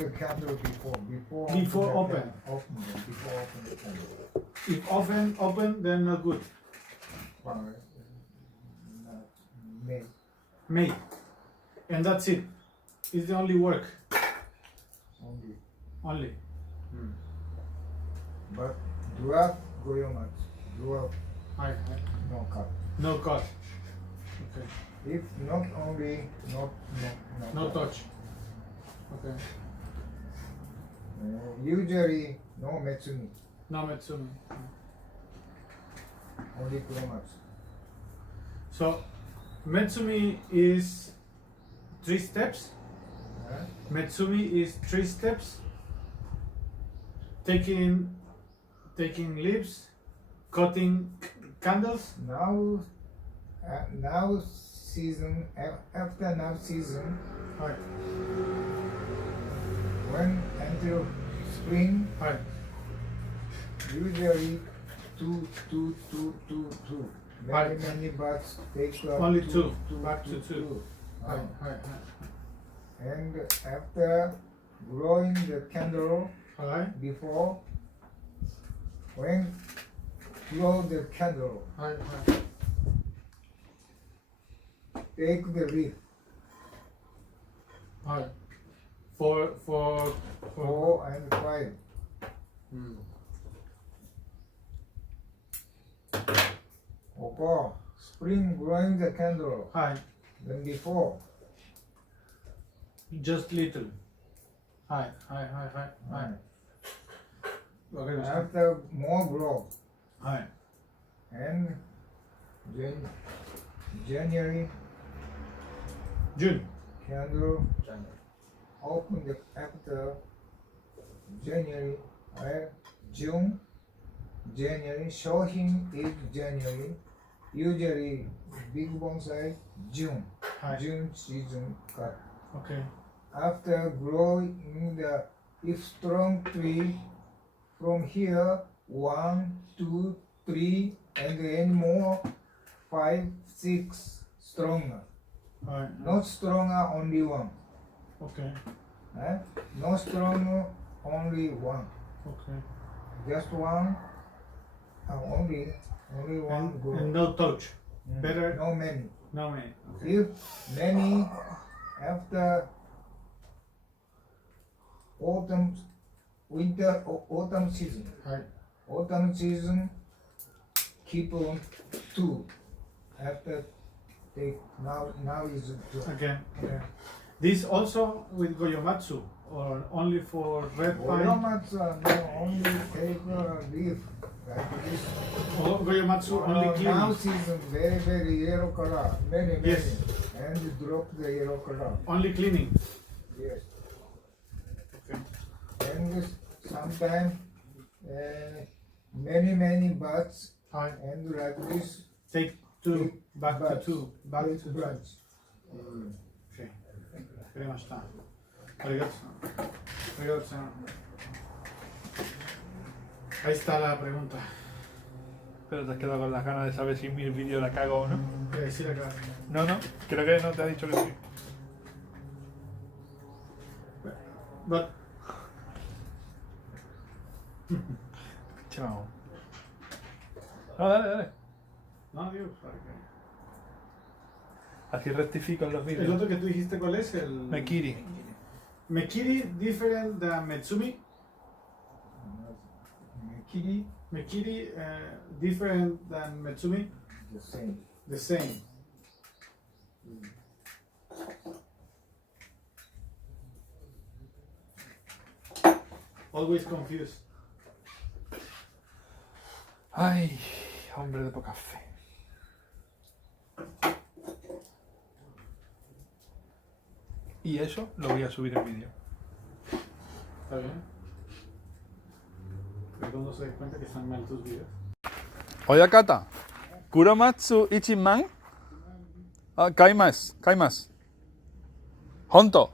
the candle before Before open. Before open the candle. If open, then not good. Make. Made. And that's it. It's the only work. Only. But dua goyomatsu. Dua Hi. no cut. No cut. Okay. If not only No cut. touch. Okay. Usually no Metsumi. No Metsumi. Only kuromatsu. So Metsumi is 3 steps. Huh? Metsumi is 3 steps. Taking leaves, cutting candles. Now season after now season Hi. when until spring Hi. usually two. Right. Many buds take Only two. Back to two. two. Hi. And after growing the candle Hi. before when blow the candle Hi. take the leaf Hi. For 4 and 5 or spring growing the candle Hi. then before Just little. Hi. Okay. after more grow Hi. and January June. candle open the after January June January shohin is January usually big bonsai June Hi. June season cut Okay. after growing the if strong tree from here 1 2 3 and any more 5 6 stronger Hi. not stronger only one Okay. no stronger only one Okay. just one only one grow. And no touch. Better. no many No man. if many after autumn season Hi. autumn season keep on 2 after take now is 2 Okay. This also with Goyomatsu or only for red pine? Goyomatsu no only take leaf like this Oh, Goyomatsu only now cleaning. season very yellow color many Yes. and drop the yellow color Only cleaning. yes Okay. and sometimes many buds Hi. and like this Take two. Back to buds. two. Back Take to two. buds. Okay. Very much time. Arigato. Ahí está la pregunta. Pero te has quedado con las ganas de saber si mi vídeo la cago o no. Sí, la clave. No, creo que no te ha dicho que sí. But Chao. No, dale. no, Dios, para que. Así rectifico en los El vídeos. otro que tú dijiste, ¿cuál es? El Mekiri. Mekiri different than Metsumi. Kiri Mekiri different than Metsumi. the same The same. Always confused. Ay, hombre de poca fe. Y eso lo voy a subir en vídeo. ¿Está bien? Pero cuando se dé cuenta que están mal tus videos. Oyakata. Kuromatsu ichiman. Kaimasu. Honto.